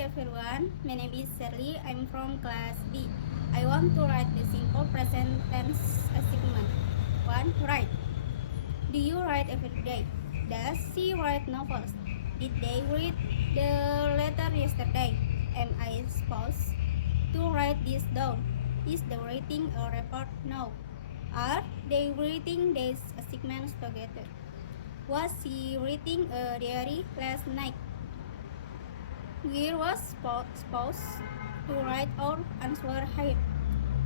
everyone, my name is Shirley. I'm from class B. I want to write the simple present tense assignment. 1. Write. Do you write every day? Does she write novels? Did they read the letter yesterday? Am I supposed to write this down? Is the writing a report? No. Are they reading these assignments together? Was she reading a diary last night? We was supposed to write our answer here.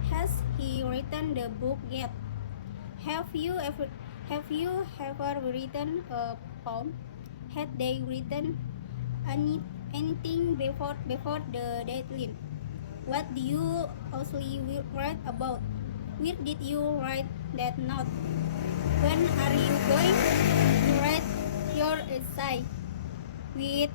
Has he written the book yet? Have you ever written a poem? Had they written anything before the deadline? What do you actually write about? Where did you write that note? When are you going to write your essay? With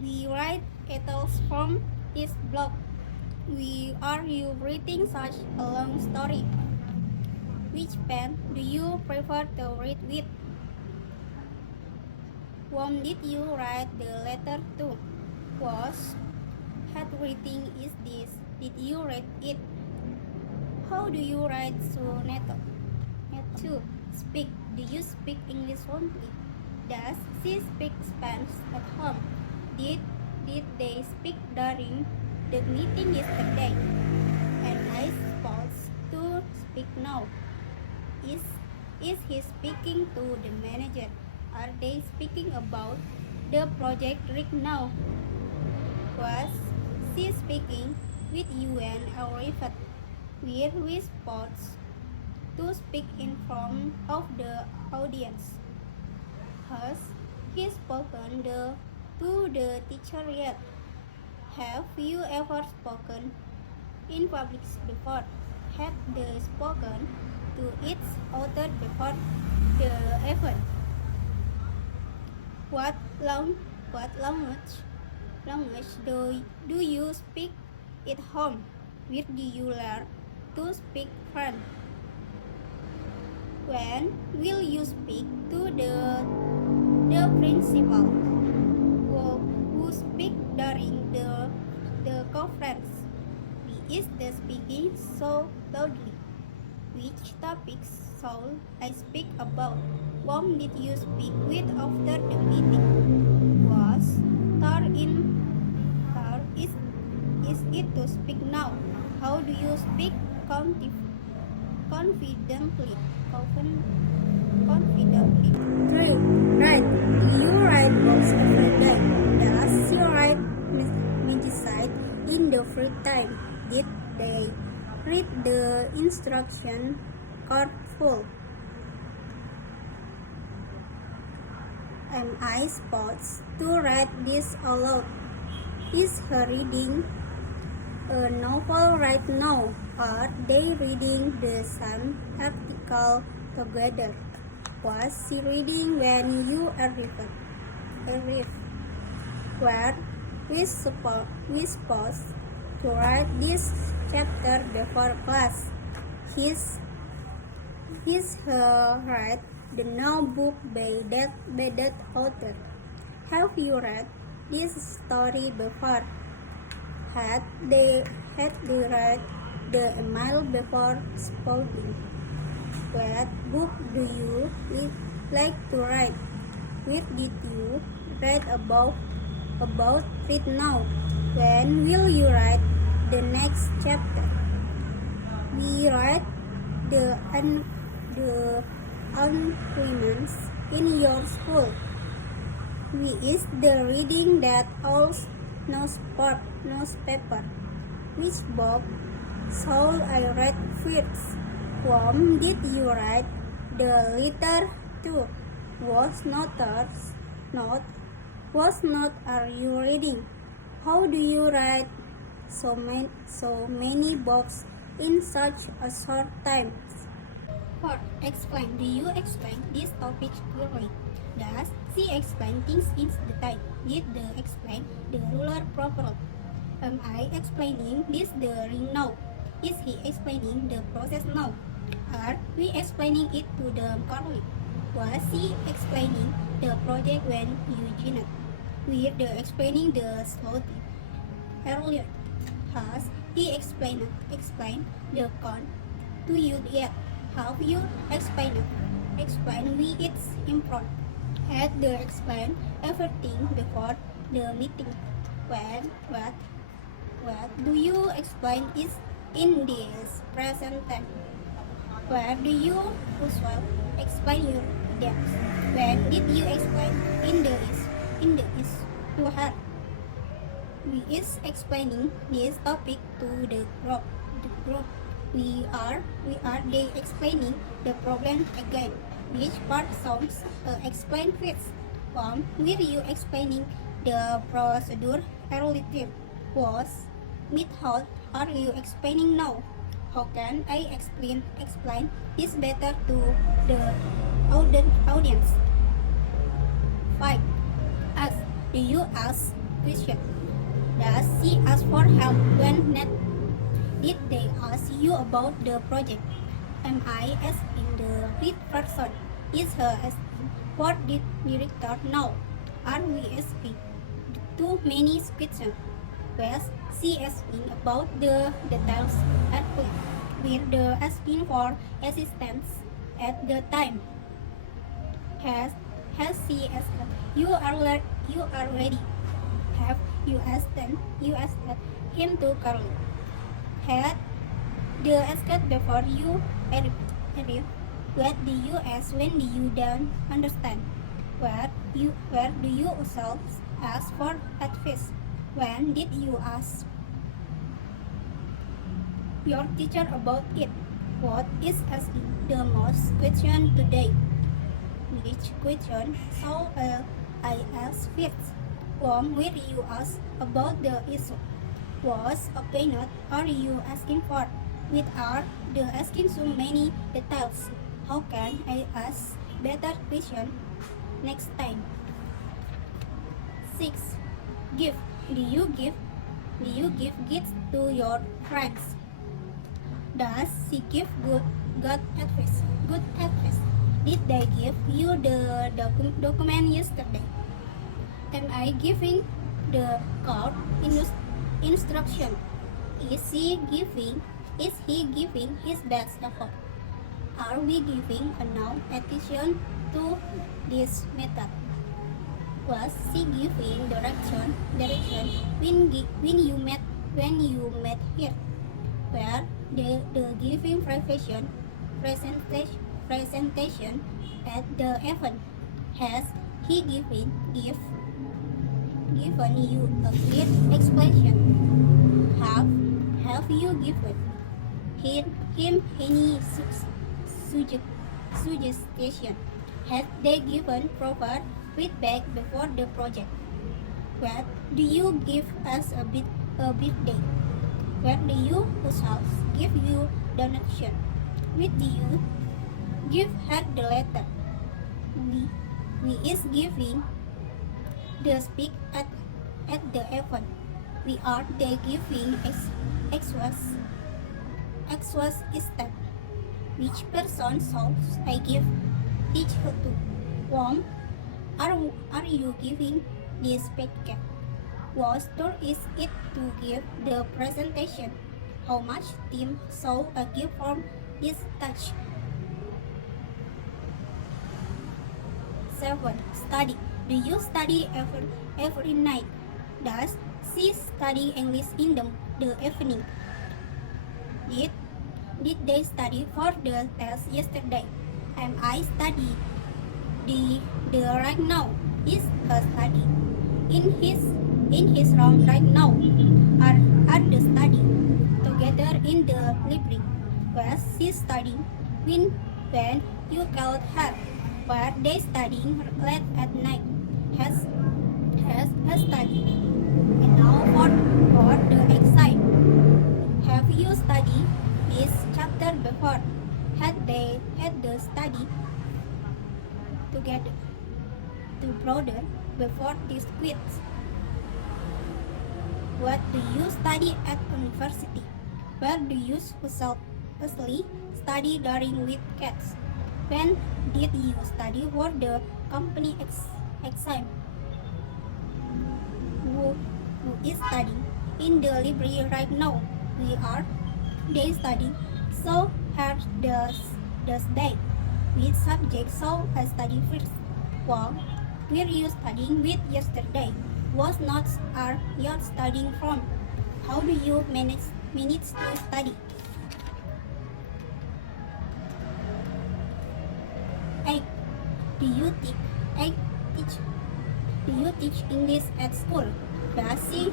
we write titles from this blog. Are you reading such a long story? Which pen do you prefer to read with? Whom did you write the letter to? What handwriting is this? Did you read it? How do you write sonata? Net 2. Speak. Do you speak English fluently? Does she speak Spanish at home? Did they speak during the meeting yesterday? Am I supposed to speak now? Is he speaking to the manager? Are they speaking about the project right now? Was she speaking with you and Arifat? Were we supposed to speak in front of the audience? Has he spoken to the teacher yet? Have you ever spoken in public before? Have they spoken to its author before the event? What language do you speak at home? Where do you learn to speak French? When will you speak to the principal? Who speak during the conference? Is the speaking so loudly? Which topics shall I speak about? Whom did you speak with after the meeting? Was Tar is it to speak now? How do you speak confidently? Confidently. True. Right. You write books every day. Does she write magazine in the free time? Did they read the instruction card full? Am I supposed to write this aloud? Is he reading a novel right now? Are they reading the same article together? Was she reading when you arrived? Were we supposed to write this chapter before class? Read the notebook by that author. Have you read this story before? Had they read the email before spouting? What book do you like to write? Where did you read about it now? When will you write the next chapter? We write the agreements in your school. Is the reading that all newspaper? Which book shall I read first? Whom did you write the letter to? What note are you reading? How do you write so many books in such a short time? 4. Explain. Do you explain this topic clearly? Does she explain things in detail? Did they explain the ruler properly? Am I explaining this the ring now? Is he explaining the process now? Are we explaining it to them correctly? Was he explaining the project when you joined? With the explaining the slot earlier. Has he explained the con to you yet? Have you explained me its important? Had they explained everything before the meeting? What do you explain is in this present time? Where do you usually explain your ideas? When did you explain in the is to her? We is explaining this topic to the group. The group. We are they explaining the problem again. Which part sounds explain first? Were you explaining the procedure earlier? Was method are you explaining now? How can I explain this better to the audience? 5. Ask. Do you ask question? Does she ask for help when needed? Did they ask you about the project? Am I asking the right person? Is her asking for the director now? Are we asking too many questions? Was she asking about the details at play? Were they asking for assistance at the time? Has she asked you are ready? Have you asked him to Carly? Had the asked before you arrive? What do you ask when you don't understand? Where do you also ask for advice? When did you ask your teacher about it? What is asking the most question today? Which question so I ask first? Will you ask about the issue? What opinion are you asking for? Without the asking so many details, how can I ask better question next time? 6. Give. Do you give gifts to your friends? Does she give good advice? Good advice. Did they give you the document yesterday? Am I giving the card instruction? Is he giving his best effort? Are we giving enough attention to this method? Was she giving direction when you met here? Where the giving presentation at the event? Has he given you a clear explanation? Have you given him any suggestion? Have they given proper feedback before the project? What do you give us a birthday? Where do you house give you donation? What do you give her the letter? We is giving the speak at the event. We are they giving exwas step. Which person songs I give teach her to? Warm. Are you giving this speaker? What store is it to give the presentation? How much team saw a gift from this touch? 7. Study. Do you study every night? Does she study English in the evening? Did they study for the test yesterday? Am I study the right now? Is a study in his room right now? Are the study together in the library? Was she studying when you called her? Were they studying late at night? Has studied. And now for the exam. Have you studied this chapter before? Had the study together to brother before this quiz? What do you study at university? Where do you usually study during weekends? When did you study for the company exam? Who is studying in the library right now? We are. They study. So hard does they? Which subject shall I study first? Well, were you studying with yesterday? What notes are you studying from? How do you manage minutes to study? 8. Do you teach, 8. Teach, do you teach English at school? Does she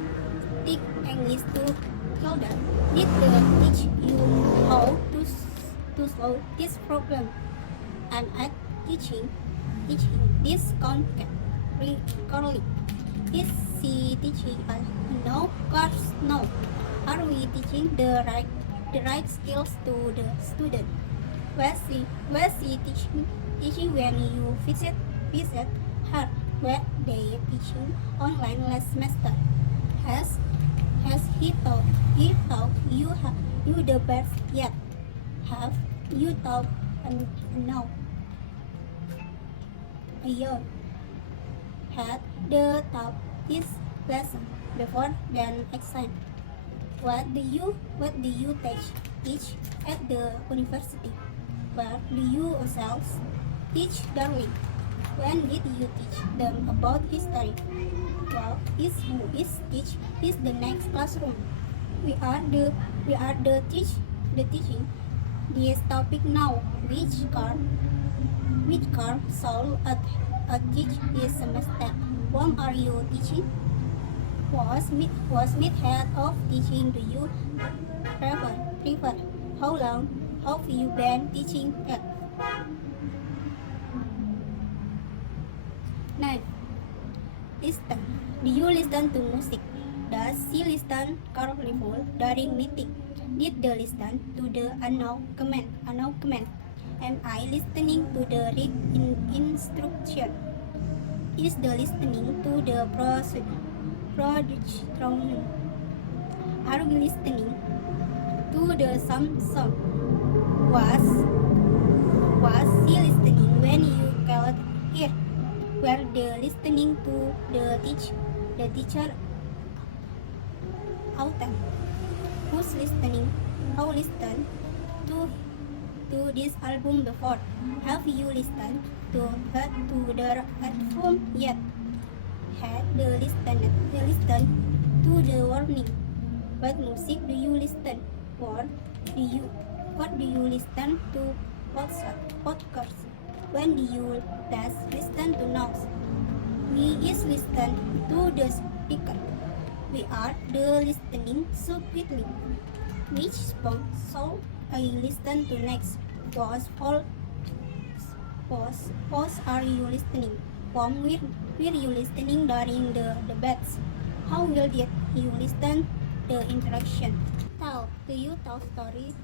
teach English to children? Did they teach you how to solve this problem? And at teaching this concept correctly. Is she teaching us? No, of course no. Are we teaching the right skills to the student? Was she teaching when you visit her? Were they teaching online last semester? Has he taught you the best yet? Have you taught no? A year had the taught this lesson before then exam. What do you teach at the university? Where do you yourselves teach darling? When did you teach them about history? Well, who is teach is the next classroom. We are the teaching this topic now. Which car shall a teach this semester? Whom are you teaching? Was method of teaching do you prefer? How long have you been teaching it? 9. Listen. Do you listen to music? Does she listen carefully during meeting? Did they listen to the unknown command? Am I listening to the instruction? Is the listening to the production? Are we listening to the song? Was she listening when you called her? Were they listening to the teacher autumn? Who's listening? How listened to this album before? Have you listened to the album yet? Had they listened to the warning? What music do you listen for? What do you listen to? Podcasts. When do you last listen to noise? We is listen to the speaker. We are the listening so quickly. Which song shall I listen to next? Pause are you listening? Whom were you listening during the debates? How will you listen the interaction? Do you tell stories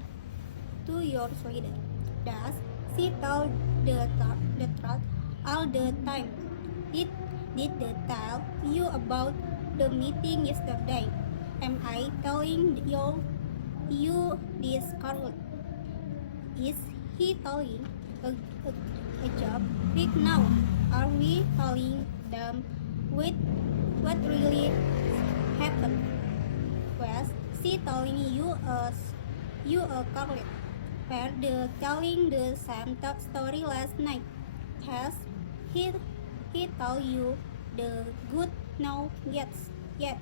to your sweetheart? Does she tell the truth all the time? Did they tell you about the meeting yesterday? Am I telling you this correctly? Is he telling a job right now? Are we telling them with what really happened? Was she telling you a correct? Were they telling the same story last night? Has he told you the good news yet?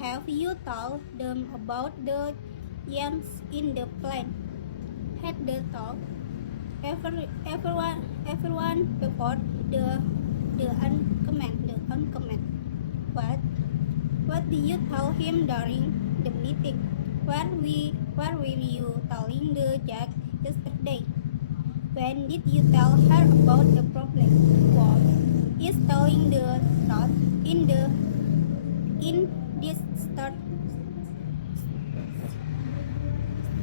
Have you told them about the yams in the plane? Had they told everyone before the uncommand? What did you tell him during the meeting? Where were you telling the Jack yesterday? When did you tell her about the problem? What is telling the truth in this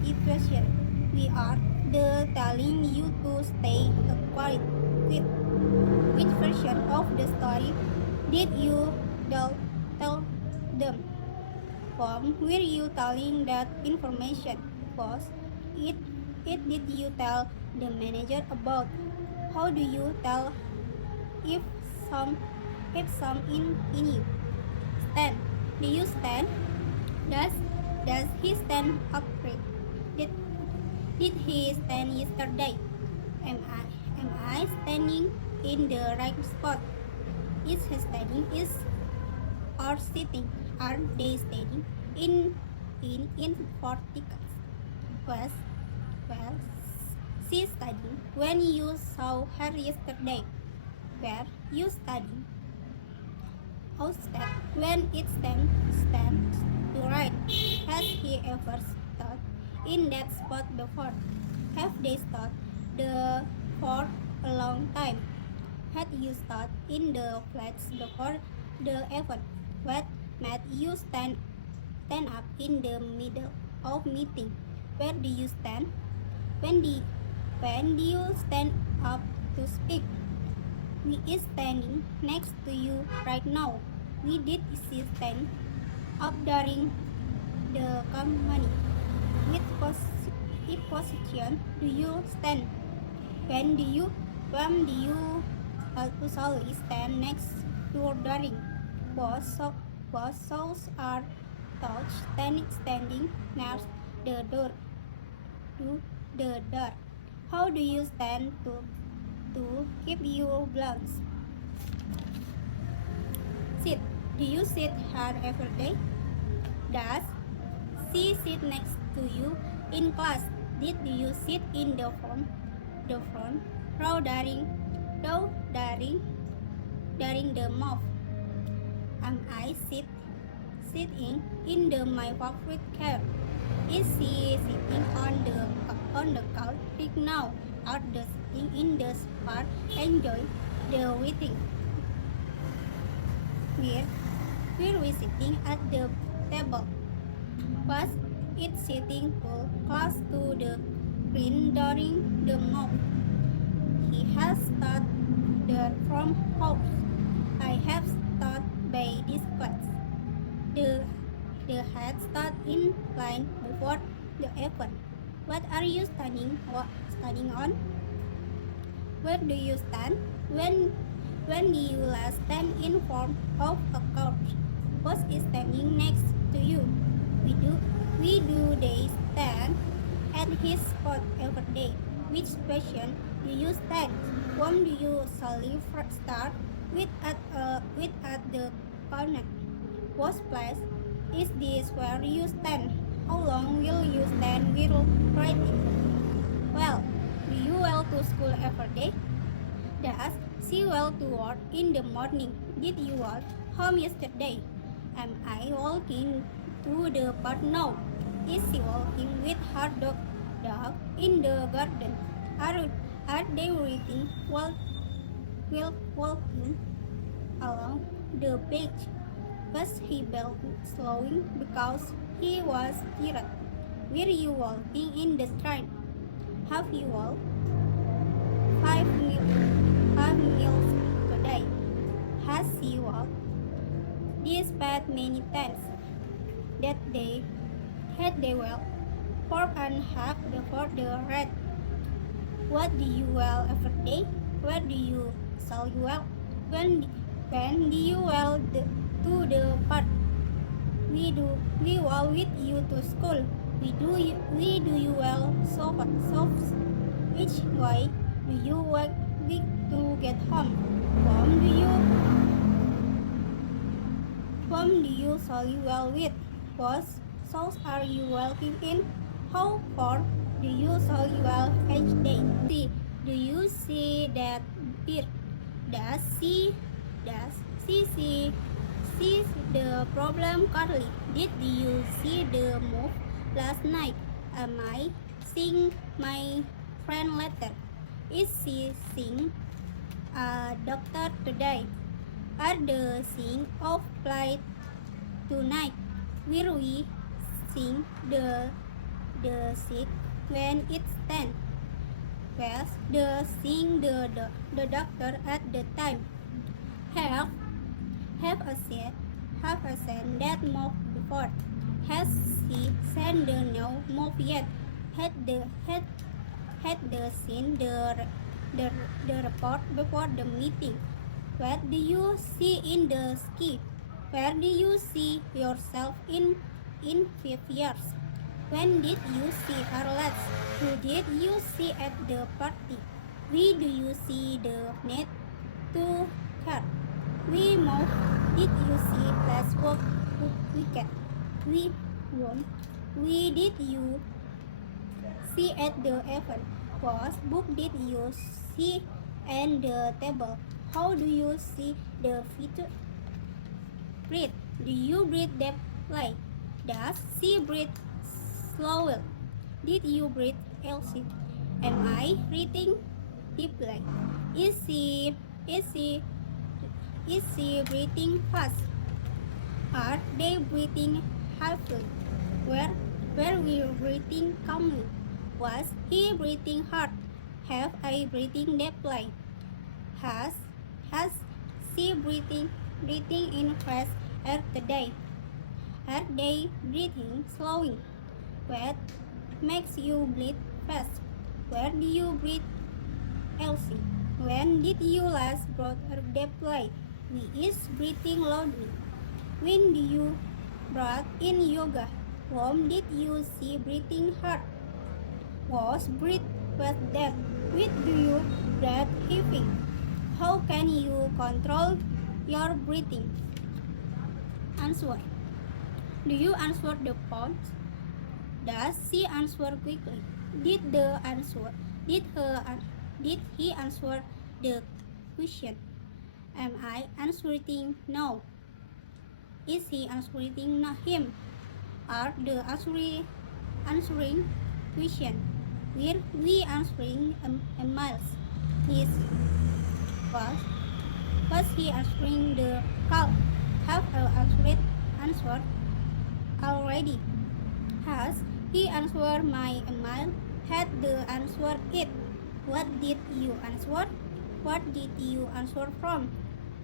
situation? We are telling you to stay quiet. Which version of the story did you tell them? Whom were you telling that information? Was it did you tell the manager about? How do you tell if some in you? Stand. Do you stand? Does he stand upright? Did did he stand yesterday? Am I standing in the right spot? Is he standing or sitting? Are they standing in verticals? Was well she studying when you saw her yesterday? Were you studying? Outstep when it stands to right. Has he ever stood in that spot before? Have they stood the for a long time? Had you stood in the flats before the event? What made you stand up in the middle of meeting? Where do you stand? When do you stand up to speak? We is standing next to you right now. We did see stand up during the company. Which position do you stand? When do you usually stand next to during? Both souls are touch standing next the door to the door. How do you stand to keep your balance? Sit. Do you sit hard every day? Does she sit next to you in class? Did you sit in the front row during the move? Am I sitting in my favorite chair? Is she sitting on the couch right now? Are they sitting in the spot enjoy the waiting? Were we sitting at the table? Was it sitting too close to the screen during the move? He has stood there from house. I have stood by this class. The had stood in line before the event. What are you standing on? Where do you stand? When do you last stand in front of a couch? What is standing next to you? We do they stand at his spot every day? Which question do you stand? Whom do you usually start with at the corner? What place is this where you stand? How long will you stand while writing? Well, do you well to school every day? Does she well to work in the morning? Did you walk home yesterday? Am I walking to the park now? Is she walking with her dog in the garden? Are they reading while walking along the beach? Was he slowing because he was tired? Were you walking in the street? Have you walked 5 miles today? Has he walked this path many times? That day, had they walked 4.5 before the red? What do you well every day? Where do you sell well? When do you well to the park? We walk with you to school. We do you well so which way do you walk to get home? Whom do you sell well with? What shows are you walking in? How far do you sell well each day? Do you see that bird? Does she see the problem clearly? Did you see the move last night? Am I seeing my friend later? Is she seeing a doctor today? Are they seeing off flight tonight? Will we sing the sick when it's 10? Was the seeing the doctor at the time? Have a sent that move before? Has he sent the no move yet? Had the seen the the, the report before the meeting. What do you see in the sky? Where do you see yourself in 5 years? When did you see her last? Who did you see at the party? Where do you see the net to her? We move. Did you see last weekend? We won. We did you see at the event? What book did you see and the table? How do you see the future? Breathe. Do you breathe deeply? Does she breathe slowly? Did you breathe, Elsie? Am I breathing deeply? Is she is she is she breathing fast? Are they breathing heavily? Where were we breathing calmly? Was he breathing hard? Have I breathing deeply? Has has she breathing in fresh air today? Are they breathing slowly? What makes you breathe fast? Where do you breathe, Elsie? When did you last breathe deeply? We is breathing loudly. When do you breathe in yoga? Whom did you see breathing hard? Was breathe was that? With do you breathe heavy? How can you control your breathing? Answer. Do you answer the phone? Does she answer quickly? Did the answer? Did her? Did he answer the question? Am I answering no? Is he answering no him? Are the answering question? Will we answering emails? His was he answering the call? Have I answered already? Has he answered my email? Had the answer it? What did you answer? What did you answer from?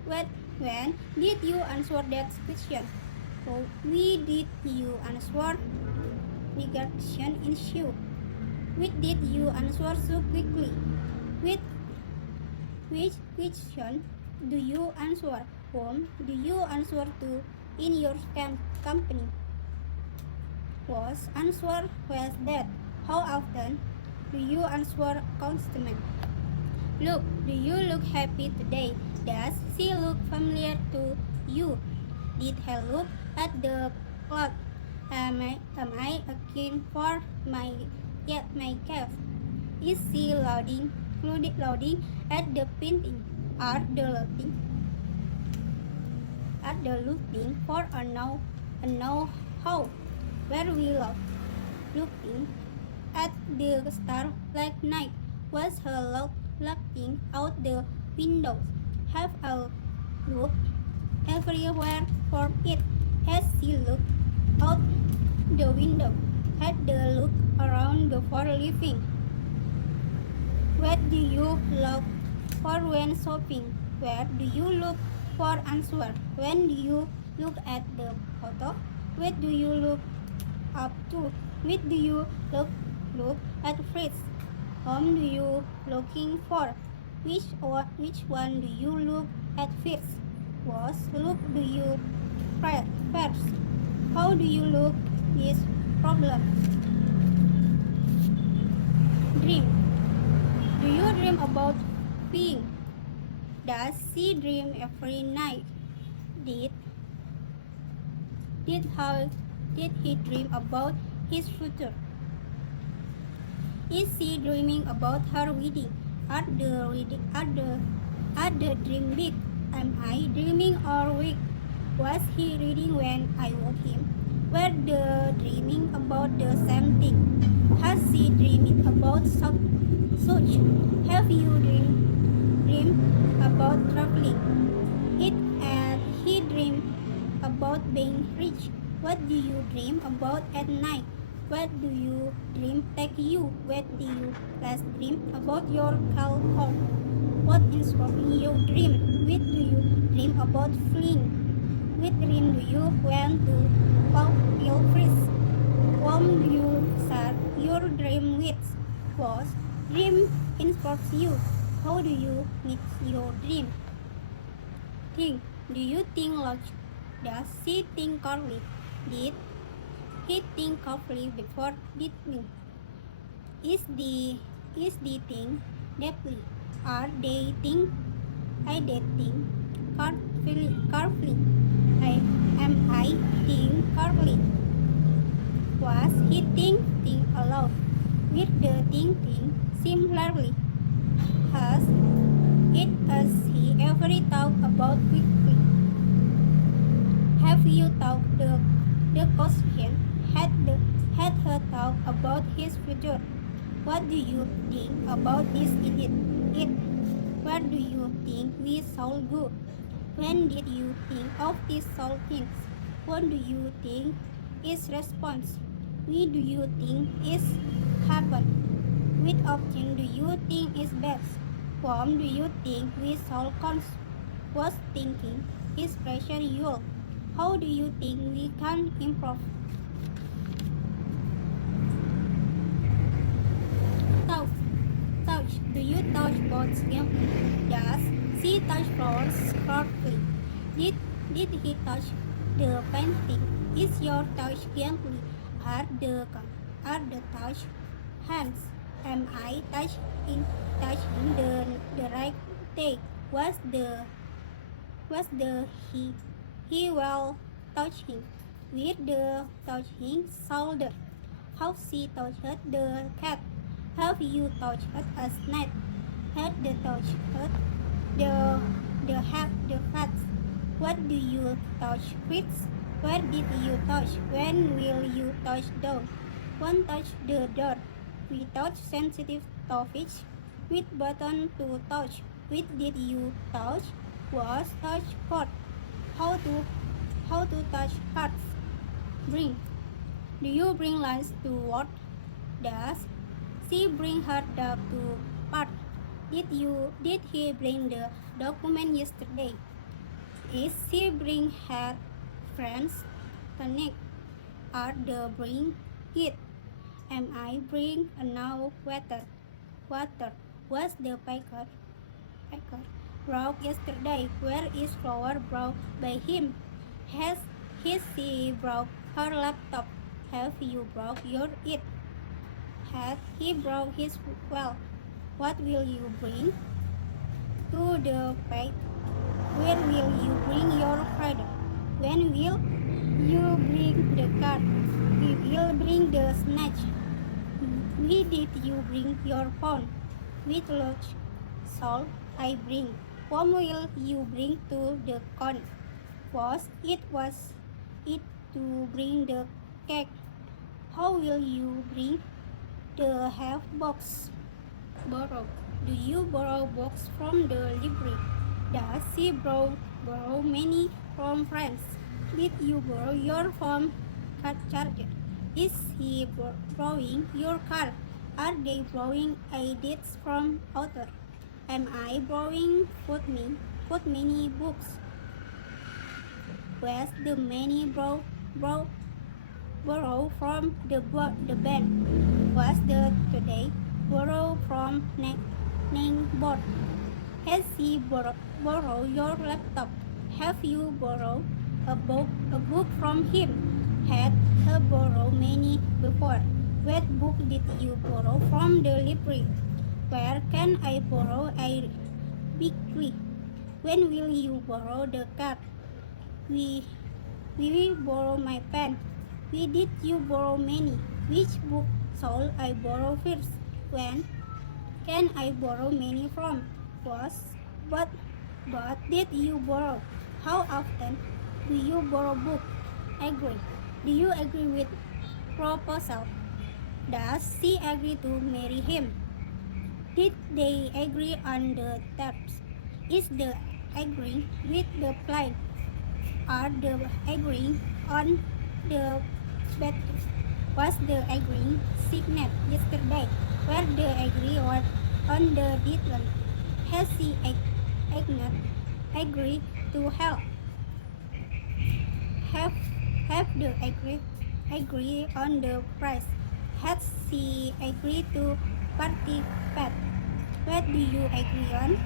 When did you answer that question? We did you answer negation issue? Which did you answer so quickly? With which question do you answer? Whom do you answer to in your company? Was answer was that? How often do you answer constant? Look, do you look happy today? Does she look familiar to you? Did he look at the clock? Am I looking for my cave? Is she loading at the painting? Are the looking for a know how? Where we love looking at the star like night. Was her looking out the windows? Have I looked everywhere for it? Has she looked out the window? Had the look around before leaving? What do you look for when shopping? Where do you look for answer? When do you look at the photo? What do you look up to? What do you look at first? Whom do you looking for? Which one do you look at first? What look do you first? How do you look this problem? Dream. Do you dream about being? Does she dream every night? Did he dream about his future? Is she dreaming about her wedding? Are the dream big? Am I dreaming or weak? Was he reading when I woke him? Were they dreaming about the same thing? Has she dreaming about such? Have you dreamed about traveling? He dreamed about being rich. What do you dream about at night? What do you dream take you? What do you last dream about your call home? What is your dream? What do you dream about fleeing? What dream do you want to fulfill first? Whom do you share your dream with? What dream inspires you? How do you meet your dream? Think. Do you think logically? Does she think carefully? Did he think carefully before deciding? Is the thing deeply? Are they think? I did think carefully. I think carefully. Was he thinking aloud? With the thinking similarly? Has he ever thought about quickly? Have you thought the question? Had her thought about his future? What do you think about this idiot? Where do you think we shall go? When did you think of these all things? What do you think is response? Why do you think is happen? Which option do you think is best? Whom do you think we shall was thinking is pressure you? How do you think we can improve? Touch. Do you touch both gently? Does she touch flowers softly? Did he touch the painting? Is your touch gently? Are the touch hands? Am I touching the right day? Was the he well touching with the touching shoulder? How she touched the cat? Have you touched a snake? Had the touch the fats? What do you touch with? Where did you touch? When will you touch down? One touch the door. We touch sensitive topics with button to touch. With did you touch? Was touch hot? How to touch hearts? Bring. Do you bring lunch to work? Does she bring her dog to park? Did he bring the document yesterday? Is she bring her friends tonight? Are they bring it? Am I bring enough water? Was the packer brought yesterday? Where is flower brought by him? Has she brought her laptop? Have you brought your it? Has he brought his well? What will you bring to the pig? Where will you bring your father? When will you bring the car? We will bring the snatch. Why did you bring your phone? Which lunch shall I bring? Whom will you bring to the con? Was it to bring the cake? How will you bring the half box? Borrow. Do you borrow books from the library? Does she borrow many from friends? Did you borrow your phone charger? Is he borrowing your car? Are they borrowing ideas from author? Am I borrowing many books? Was the many borrow from the bank? Was the today borrow from board? Has he borrow your laptop? Have you borrowed a book from him? Had he borrowed many before? What book did you borrow from the library? Where can I borrow a weekly? When will you borrow the car? We will borrow my pen. Why did you borrow many? Which book shall I borrow first? When can I borrow many from? But did you borrow? How often do you borrow book? Agree. Do you agree with proposal? Does she agree to marry him? Did they agree on the terms? Is the agreeing with the plan? Are the agreeing on the bed? Was the agreeing signed yesterday? Were the agree on the deadline? Has she agreed to help? Have the agree on the price? Has she agreed to participate? What do you agree on?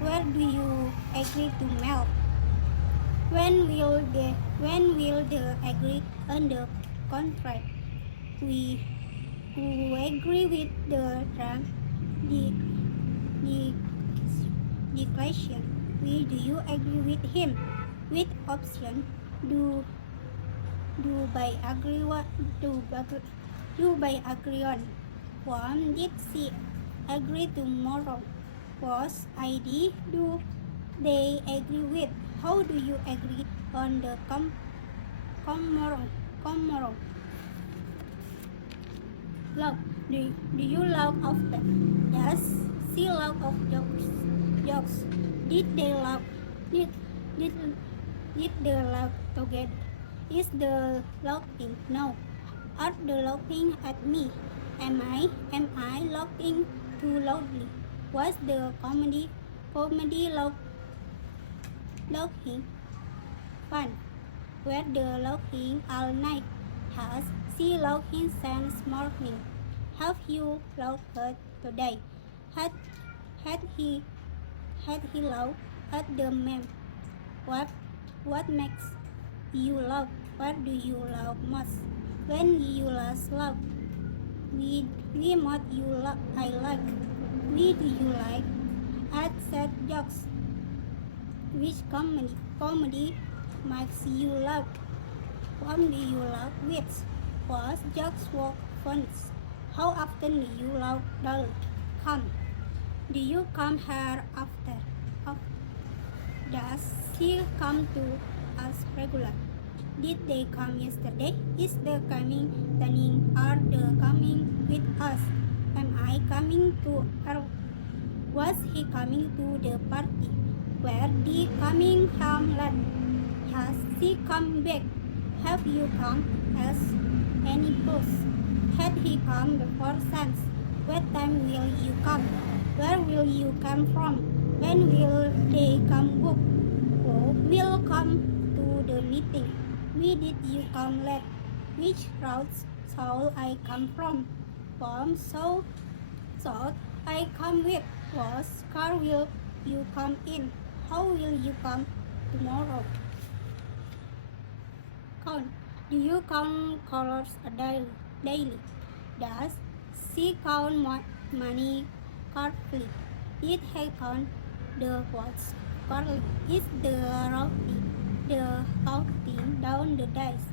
Where do you agree to melt? When will they agree on the contract? We who agree with the the declaration. Do you agree with him? With option do do by agree what do by agree on. One did she agree tomorrow? Was ID do they agree with? How do you agree on the tomorrow? Love. Do you laugh often? Yes. She laugh of jokes. Did they laugh? Did did did they laugh together? Is the laughing? No. Are they laughing at me? Am I laughing too loudly? Was the comedy laughing fun? Were they laughing all night? Has she laughing since morning? Have you laughed today? Had had he had he laughed at the meme? What what makes you laugh? What do you laugh most? When you last laugh? We what you I like. We do you like? At sad jokes. Which comedy makes you laugh? Whom do you laugh with? Was jokes work fun? How often do you laugh? Come. Do you come here after? Does she come to us regular? Did they come yesterday? Is the coming turning? Are they coming with us? Am I coming to her? Was he coming to the party? Where did coming from late? Has she come back? Have you come as any bus? Had he come before since? What time will you come? Where will you come from? When will they come book? Who will come to the meeting? Why did you come late? Which routes shall I come from? From south I come with. What car will you come in? How will you come tomorrow? Count. Do you count colors daily? Does she count money carefully? Did he count the words carefully? Is the counting down the days?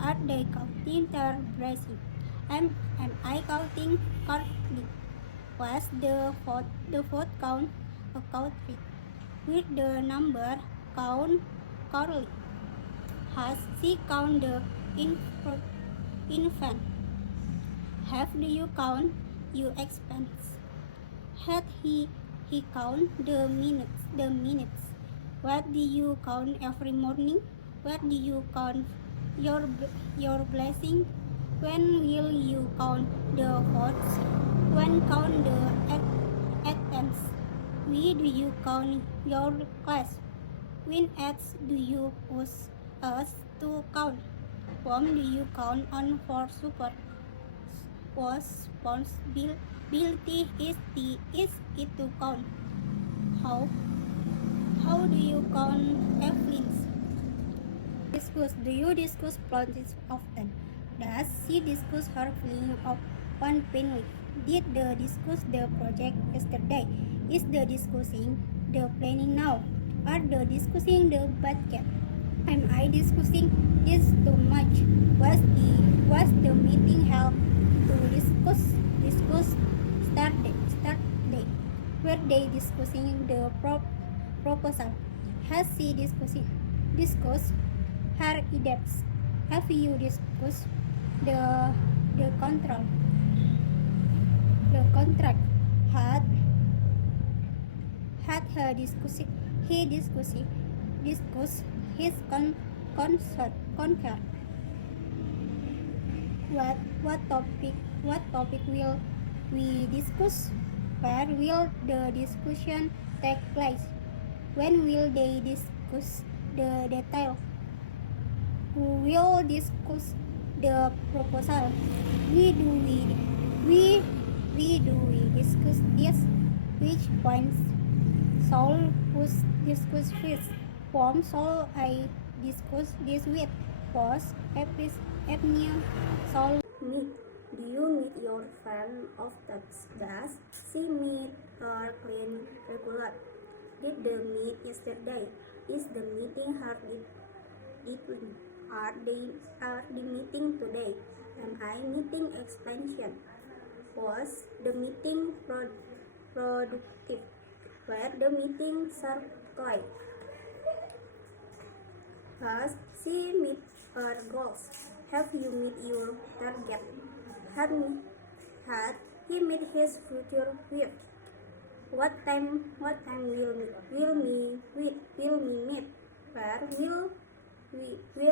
Are they counting their blessing? Am I counting correctly? Was the fourth count a country? With the number count correctly? Has she count the infant? Have you count your expense? Had he count the minutes? What do you count every morning? What do you count your blessing? When will you count the votes? When count the attendance? Why do you count your class? When ads do you push us to count? Whom do you count on for support? Responsibility is it to count? How do you count feelings? Do you discuss politics often? Does she discuss her feeling of one penny? Did they discuss the project yesterday? Is the discussing the planning now? Are they discussing the budget? Am I discussing this too much? Was the meeting held to discuss start date? Were they discussing the proposal? Has she discussed her ideas? Have you discussed the contract? The contract had her discuss his concert. What topic will we discuss? Where will the discussion take place? When will they discuss the detail? Who will discuss the proposal? We do we discuss this? Which points shall we discuss first? Whom shall I discuss this with? First, Ethnia shall meet. Do you meet your friend often? Does she meet her client regular? Did they meet yesterday? Is the meeting hard did we? Are the meeting today? Am I meeting expansion? Was the meeting productive? Were the meeting circular? Has she met her goals? Have you met your target? Had he met his future wife? What time will we meet? Where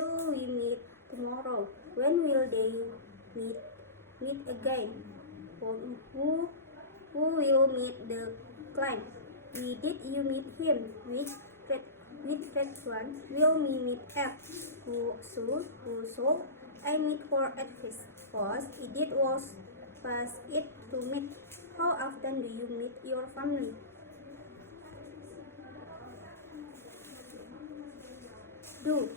will we meet tomorrow? When will they meet again? Who will meet the client? Did you meet him? Which one will we meet at? Who should I meet for advice? First, it was it to meet. How often do you meet your family? Do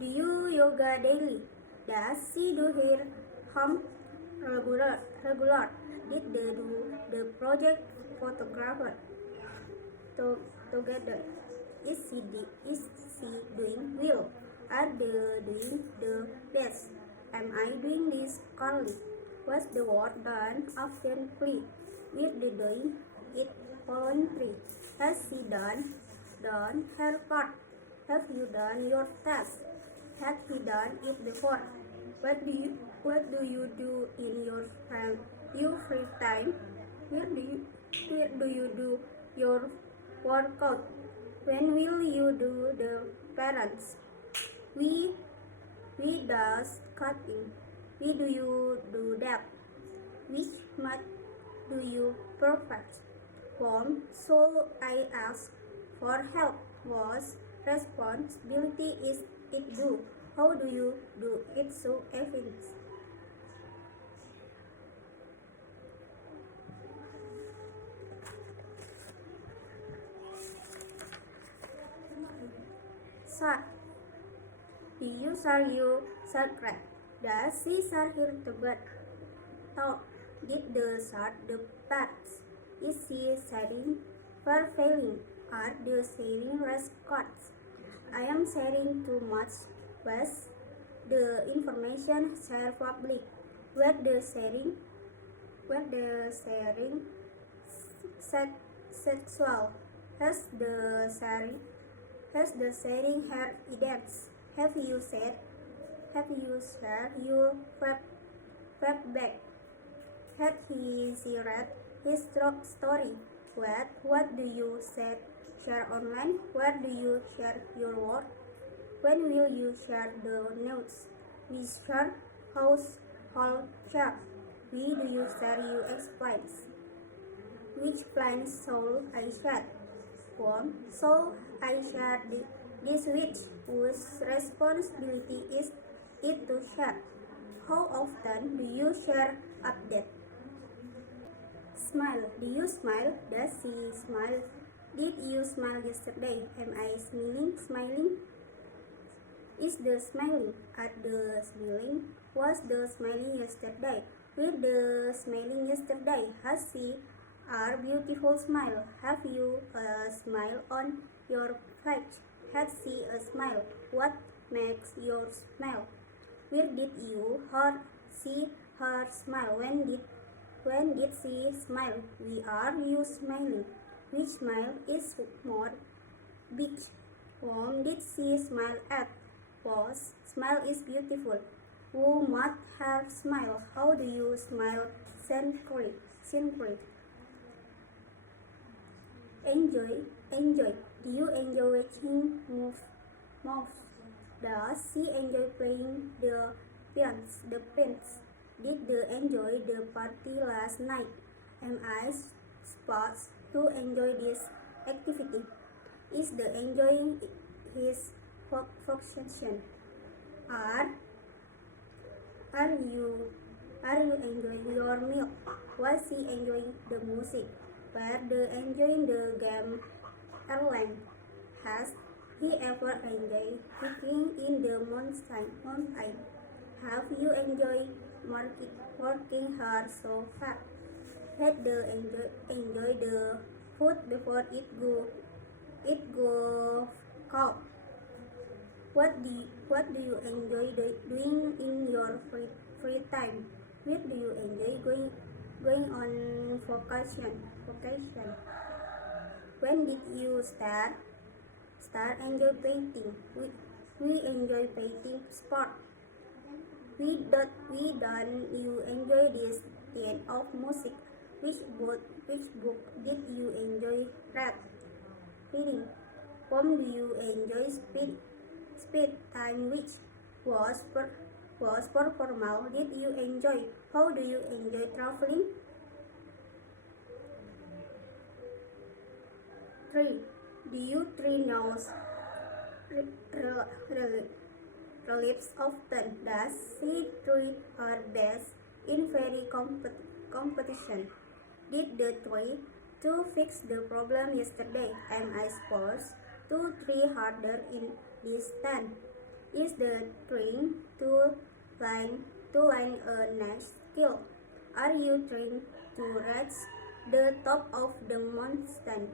you yoga daily? Does she do her home regular? Did they do the project photographer together? Is she doing well? Are they doing the best? Am I doing this correctly? Was the work done often free? Is they doing it voluntary? Has she done her part? Have you done your task? Have he done it before? What do you do in your free time? Where do you do your workout? When will you do the parents? We does cutting. We do you do that? Which math do you perfect? Whom so I ask for help? Was responsibility is it do? How do you do it so efficient? Sir, do you share your secret? Does she share her thought? Did the share the facts? Is she sharing her feeling? Are they sharing records? I am sharing too much. Was the information shared public? Were the sharing sexual? Has the sharing had events? Have you shared your feedback? Had she read his story? What do you share online? Where do you share your work? When will you share the notes? We share household chat. We do you share your explains? Which plans shall I share? Whom shall I share this with? Whose responsibility is it to share? How often do you share update? Smile. Do you smile? Does she smile? Did you smile yesterday? Am I smiling? Is the smiling? Are the smiling? Was the smiling yesterday? With the smiling yesterday? Has she a beautiful smile? Have you a smile on your face? Has she a smile? What makes your smile? Where did you see her smile? When did she smile? Why are you smiling? Which smile is more big? Whom did she smile at? Was smile is beautiful. Who must have smile? How do you smile? Simply. Enjoy. Do you enjoy watching movies? Does she enjoy playing the pens? Did they enjoy the party last night? Am I supposed to enjoy this activity? Is the enjoying his function? Are you Are you enjoying your meal? Was he enjoying the music? Were they enjoying the game? Erlang, has he ever enjoyed hiking in the mountain? Have you enjoyed working hard so far? Had they enjoy the food before it go cold? What do you enjoy doing in your free time? Where do you enjoy going on vacation? When did you start enjoy painting? We enjoy painting sport. We don't you enjoy this kind of music? Which book did you enjoy reading? Whom do you enjoy spend time with? Was formal did you enjoy? How do you enjoy traveling? 3. Do you three knows relapse often? Does she try her best in very competition? Did the try to fix the problem yesterday? Am I supposed to try harder in this time? Is the trying to learn a next skill? Are you trying to reach the top of the mountain?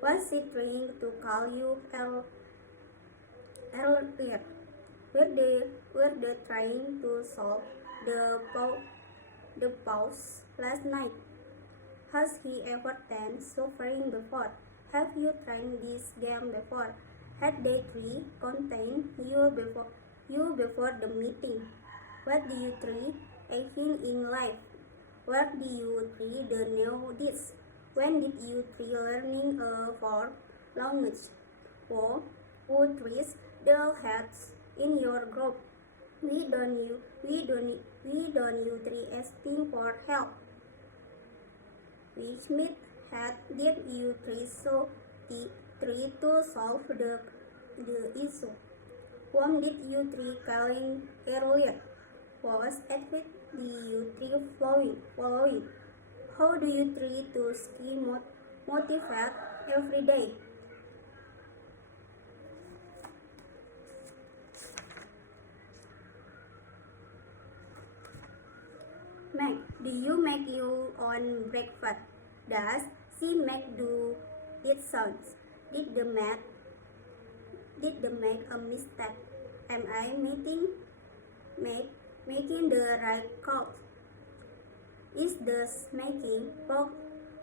Was she trying to call you earlier? Were they trying to solve the pause last night? Has he ever been suffering before? Have you tried this game before? Had they three contained you before the meeting? What do you three achieve in life? What do you three the new this? When did you three learning a foreign language? Who trees the heads in your group? We don't you three asking for help? Which method did you three try to solve the issue? Whom did you three calling earlier? Was active did you three following? How do you try to stay motivated every day? Do you make your own breakfast? Does she make do it sounds? Did the make a mistake? Am I making the right call? Is this making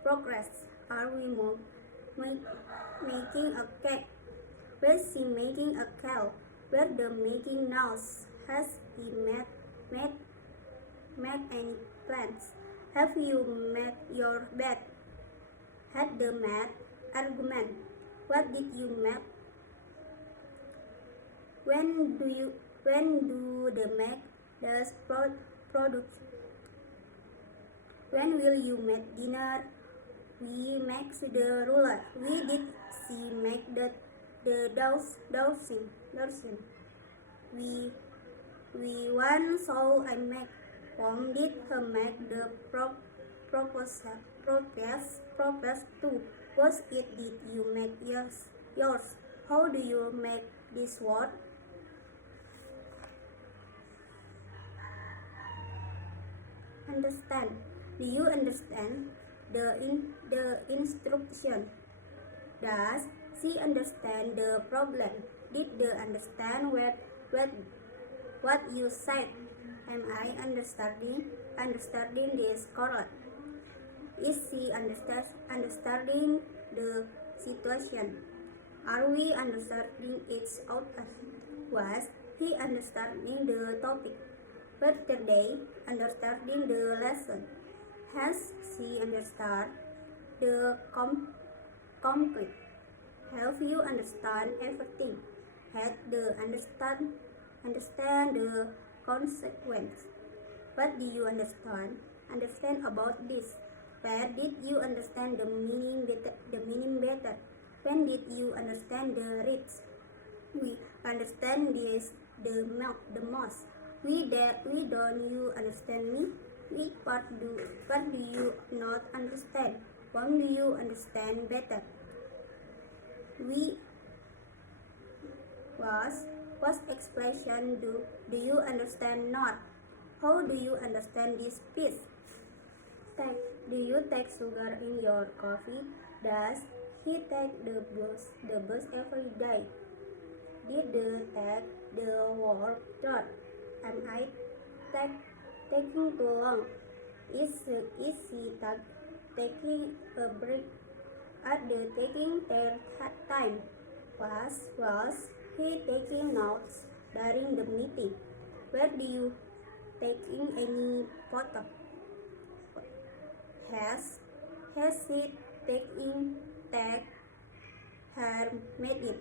progress? Are we making a cake? Was she making a cake? Were the making noise? Has he made any plans? Have you made your bed? Had the math argument? What did you make? When do the make the product? When will you make dinner? We make the ruler. We did she make the dosing. We one saw I make. Whom did he make the proposal to? Was it did you make yours? How do you make this word? Understand. Do you understand the instruction? Does she understand the problem? Did they understand what you said? Am I understanding this correct? Is she understanding the situation? Are we understanding each other? Was he understanding the topic? Were they understanding the lesson? Has she understood the conflict? Have you understand everything? Had they understand the consequence? What do you understand about this? Where did you understand the meaning better? When did you understand the risks? We understand this the most. We don't you understand me? Which part do you not understand? Whom do you understand better? We was expression do you understand not? How do you understand this piece? Do you take sugar in your coffee? Does he take the bus every day? Did the take the work done? Am I taking too long? Is he taking a break? Are they taking their time? Was he taking notes during the meeting? Were you taking any photo? Has he take her made it?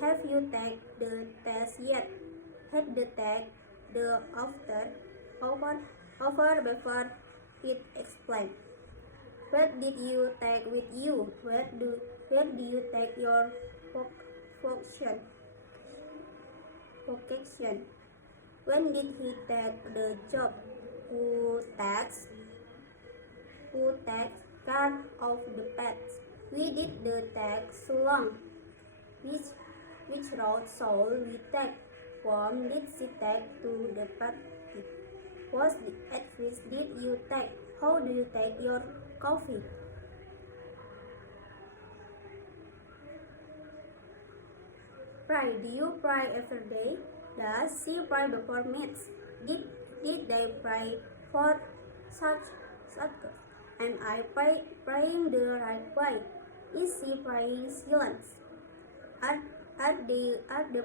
Have you taken the test yet? Had the take the over before it explained. What did you take with you? Where do you take your vocation? When did he take the job? Who takes care of the pets? We did the take so long. Which road shall we take? Whom did she take to the party? What advice did you take? How do you take your coffee? Pray. Do you pray every day? Does she pray before meals? Did they pray for such? Am I praying the right way? Is she praying silence? Are they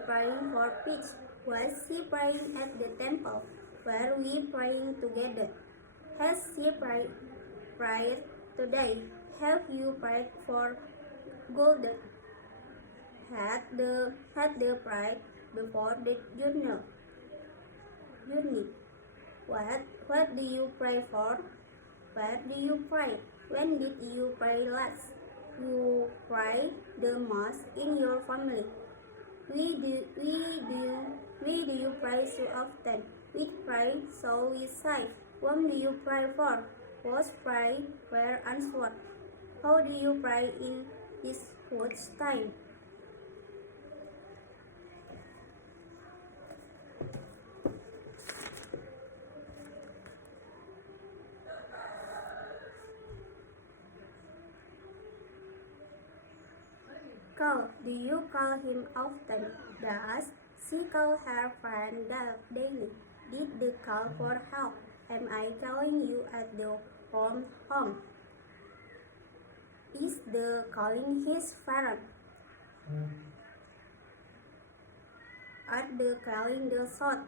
praying for peace? Was she praying at the temple? Were we praying together? Has she prayed today? Have you prayed for golden? Had the pride before the journey? What do you pray for? Where do you pray? When did you pray last? You pray the most in your family. We do you pray so often? Which pray so we say? Whom do you pray for? What pray were answered? How do you pray in this good time? Call. Do you call him often? Does she call her friend daily? Did they call for help? Am I calling you at the home? Is the calling his parent? Are they calling the shot?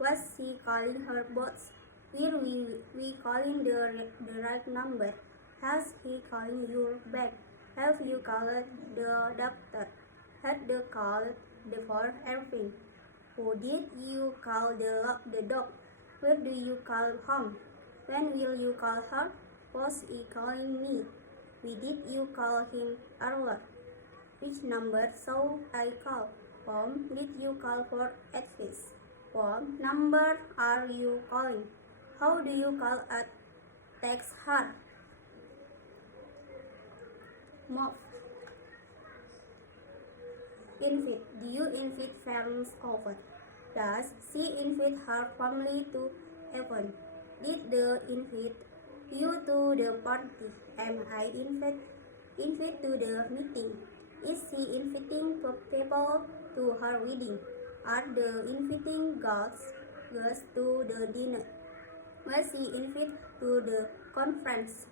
Was she calling her boss? Will we calling the right number? Has he calling you back? Have you called the doctor? Had the called for everything? Who did you call the dog? Where do you call home? When will you call her? Was he calling me? Did you call him earlier? Which number shall I call? Whom did you call for advice? What number are you calling? How do you call a text her? Move. Invite. Do you invite friends over? Does she invite her family to event? Did they invite you to the party? Am I invite to the meeting? Is she inviting people to her wedding? Are they inviting girls to the dinner? Was she invited to the conference?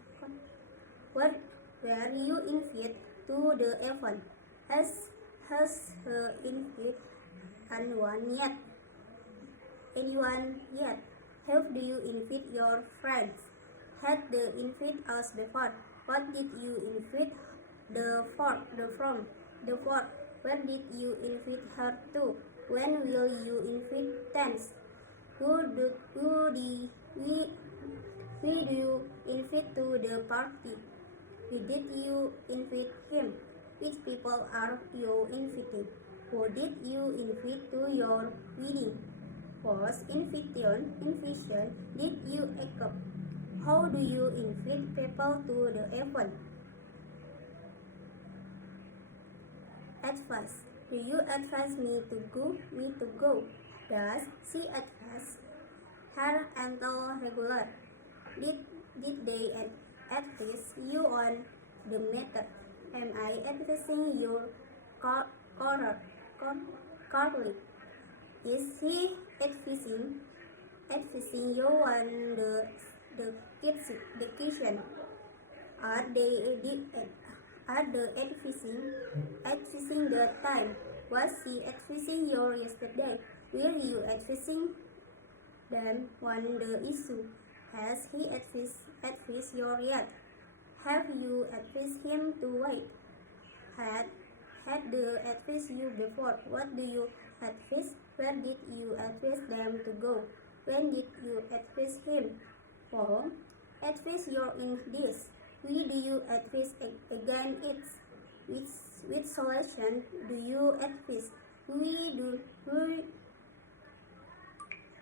Were you invited to the event? Has her invited anyone yet? How do you invite your friends? Had they invited us before? What did you invite from? Where did you invite her to? When will you invite tents? Who do you invite to the party? Did you invite him? Which people are you inviting? Who did you invite to your wedding? Was invitation did you accept? How do you invite people to the event? Advice. Do you advise me to go? Does she advise her until regular? Did they advise you on the matter? Am I advising your colleague? Is he advising you on the kitchen? Are they advising the time? Was he advising you yesterday? Will you advising them on the issue? Has he advised you yet? Have you advised him to wait? Had the advised you before? What do you advise? Where did you advise them to go? When did you advise him? For advise you in this. Why do you advise again it? Which solution do you advise? Why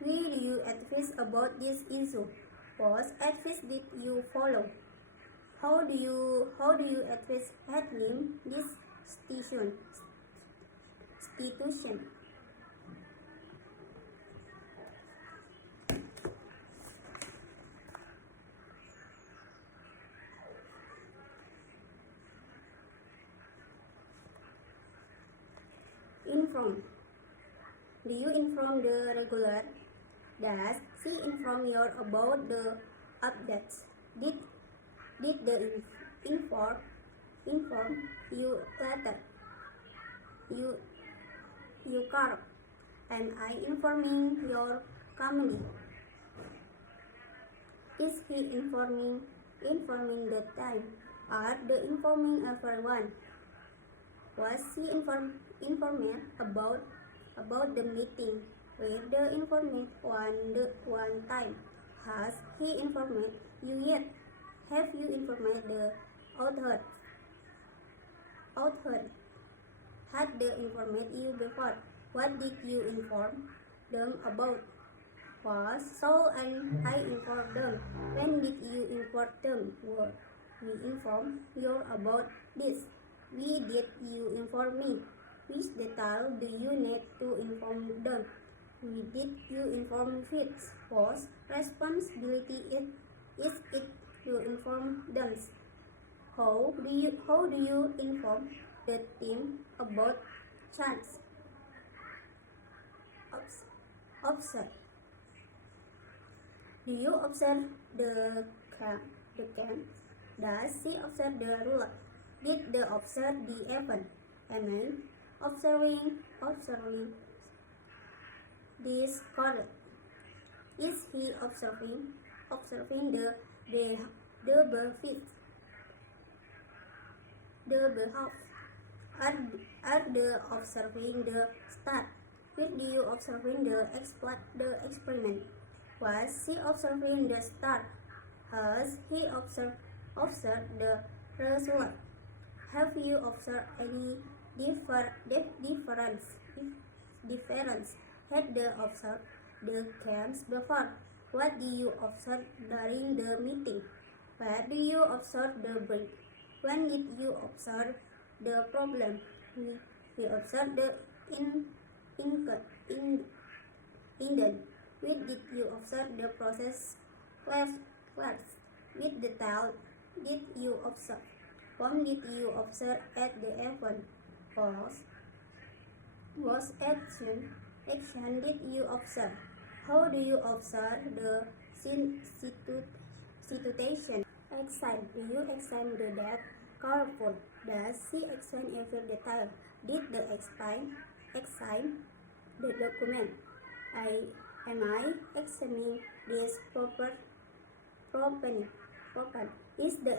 do you advise about this issue? What advice did you follow? How do you advise handling this institution? Inform. Do you inform the regular? Does she inform you about the updates? Did the inform you later? You car. Am I informing your comedy? Is he informing the time? Are the informing everyone? Was he informed about the meeting? With the informant one time? Has he informed you yet? Have you informed the author? Had they informed you before? What did you inform them about? Was so and I informed them. When did you inform them? Were we informed you about this? Why did you inform me? Which detail do you need to inform them? Why did you inform Fitz? Whose responsibility is it to inform them? How do you inform the team about chance? Observe. Do you observe the camp? Does she observe the ruler? Did they observe the event? Am I observing this correct? Is he observing the benefits? The behalf? Are they observing the start? Where do you observing the experiment? Was he observing the start? Has he observed the result? Have you observed any difference? Had they observed the camps before? What do you observe during the meeting? Where do you observe the break? When did you observe the problem? We observe the indent. When did you observe the process? Which detail did you observe? Whom did you observe at the event? Was action did you observe? How do you observe the situation? Examine. Do you examine the data carefully? Does she examine every detail? Did the examine the document? Am I examining this properly? Is the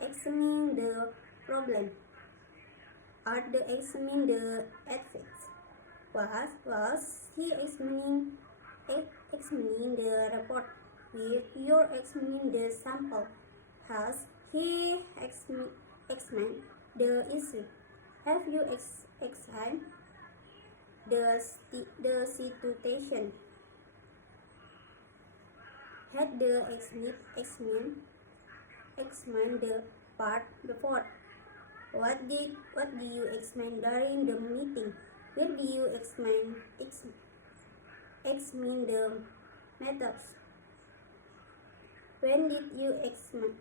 examining the problem? Are they examining the effects? Was he examining the report? Will you examine the sample? Has he examined the issue? Have you examined the situation? Had the examined the part before? What do you examine during the meeting? Where do you examine the methods? When did you examine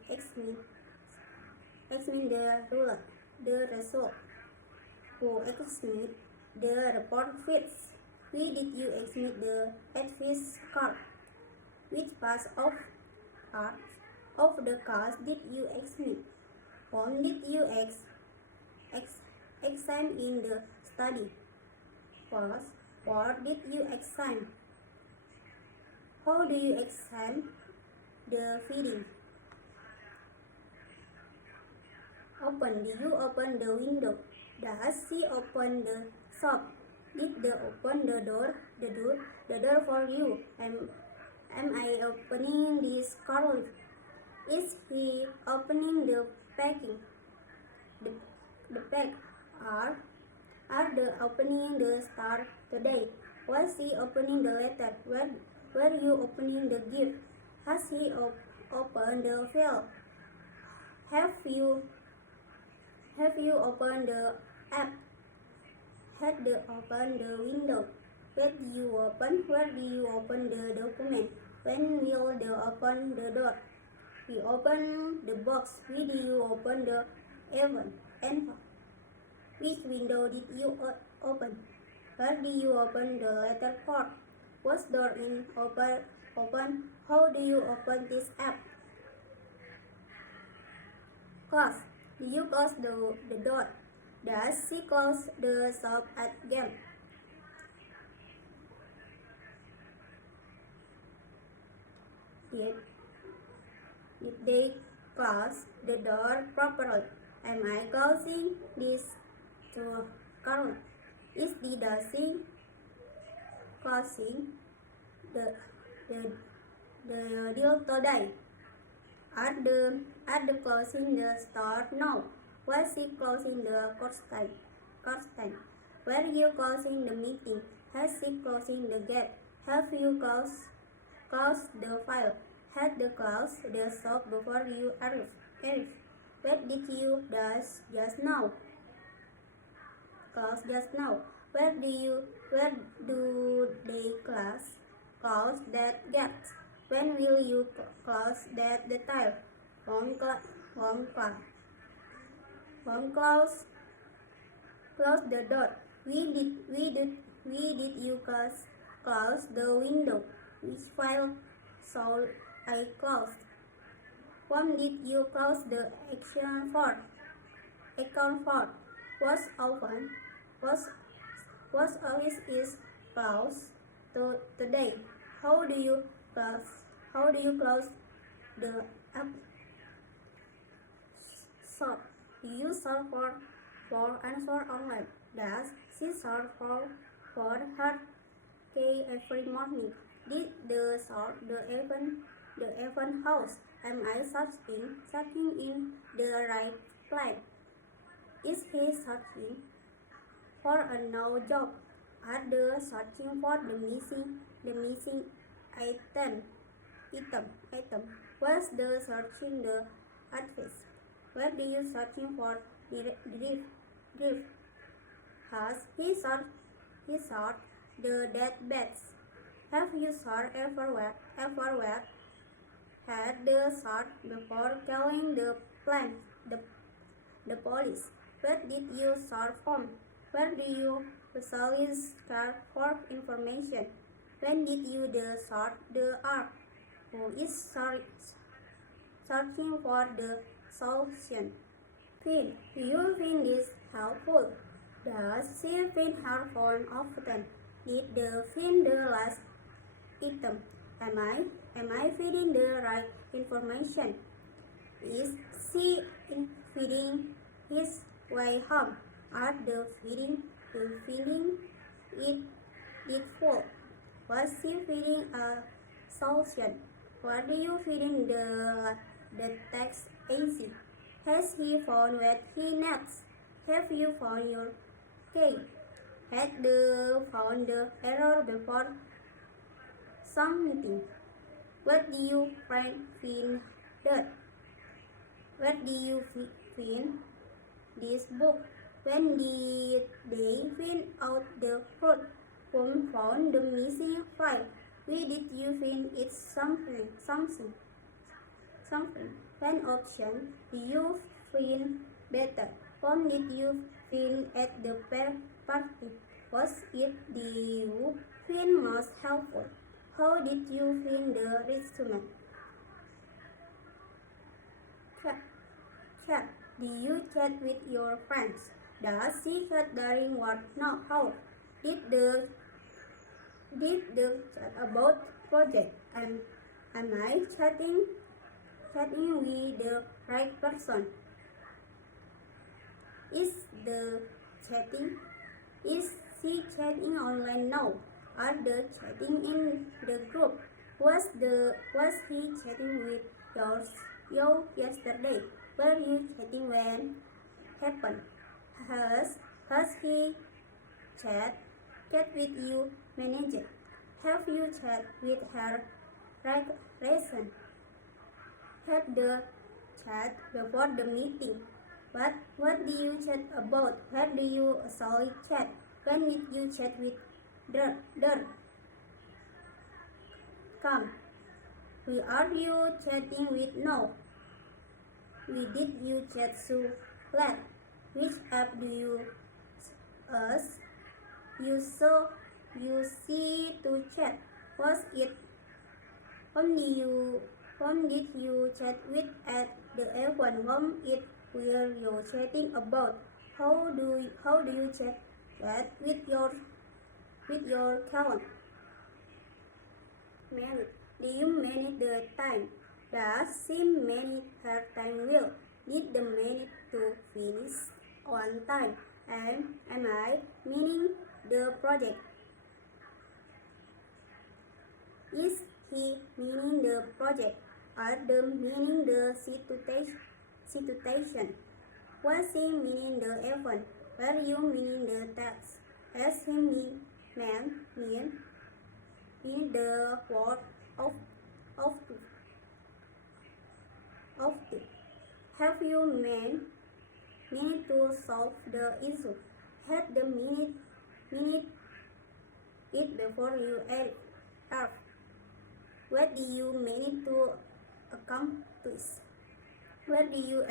the result? Who examined the report first? Where did you examine the advice card? Which parts of the cards did you examine? Whom did you examine in the study? What did you examine? How do you examine the feeding? Do you open the window? Does she open the shop? Did they open the door for you? Am I opening this car lift? Is he opening the packing? The pack? Are they opening the star today? Was he opening the letter? Were you opening the gift? Has he opened the file? Have you opened the app? Had they opened the window? Where do you open the document? When will they open the door? We open the box. Where do you open the envelope? Which window did you open? Where do you open the letter port? Was door in open? How do you open this app? Close. Do you close the door? Does she close the shop at game? Did they close the door properly? Am I closing this to Carol? Is the dancing closing the deal today? Are the closing the store now? Was he closing the curtain? Were you closing the meeting? Has he closing the gate? Have you closed the file? Had the close the shop before you arrived? What did you just now? Close just now. Where do they close that gate? When will you close that detail? Won't close the door. We did you close the window? Which file shall I close? Whom did you close the account for? Was always is closed today. How do you close the app shop? Do you search for answer online? Does she search for her key every morning? Did the sort the event house? Am I searching in the right place? Is he searching for a new job? Are they searching for the missing item? Was the searching the advice? Where do you searching for drift? Has he sought the database? Have you sought everywhere? Had the sought before calling the police? Where did you search from? Where do you usually search for information? When did you search the art? Who is searching for the solution? Finn, do you find this helpful? Does she find her phone often? Did they find the last item? Am I feeding the right information? Is she feeding his way home? Are they feeding it full? Was she feeding a solution? What do you feeding the text easy? Has he found what he needs? Have you found your key? Had they found the error before submitting? What do you find that? What do you find this book? When did they find out the fruit? Who found the missing file? Where did you find it? Something. One option do you find better? Whom did you find at the party? Was it do you find most helpful? How did you find the resume? Chat. Do you chat with your friends? Does she chat during work hours? Did the chat about project? Am I chatting with the right person? Is she chatting online now? Are they chatting in the group? Was he chatting with you yesterday? Were you chatting when happened? Has he chat with you manager? Have you chat with her recent? Had the chat before the meeting? What do you chat about? Where do you usually chat? When did you chat with her? Come. Who are you chatting with now? Did you chat so late? Which app do you see to chat? Was it whom did you chat with at the event? Whom it were you chatting about? How do you chat with your account? Do you manage the time? Does she manage her time well? Did the manage to finish on time? And am I meaning the project? Is he meaning the project? Are they meaning the situation? Was he meaning the event? Were you meaning the task? As he mean the word of the. Have you meant to solve the issue? Had the minute it before you act. What do you mean to accomplish? Where do you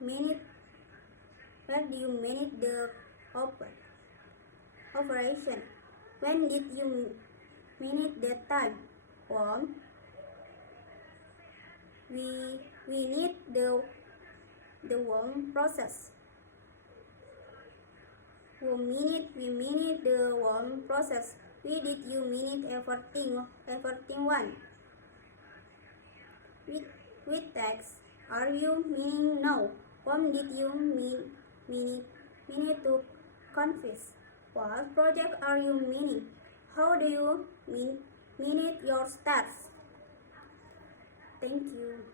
manage the operation? When did you manage the time? We need the warm process. We minute the warm process. Why did you minute everything one? Which text are you meaning now? Whom did you minute to confess? What project are you meaning? How do you minute your stats? Thank you.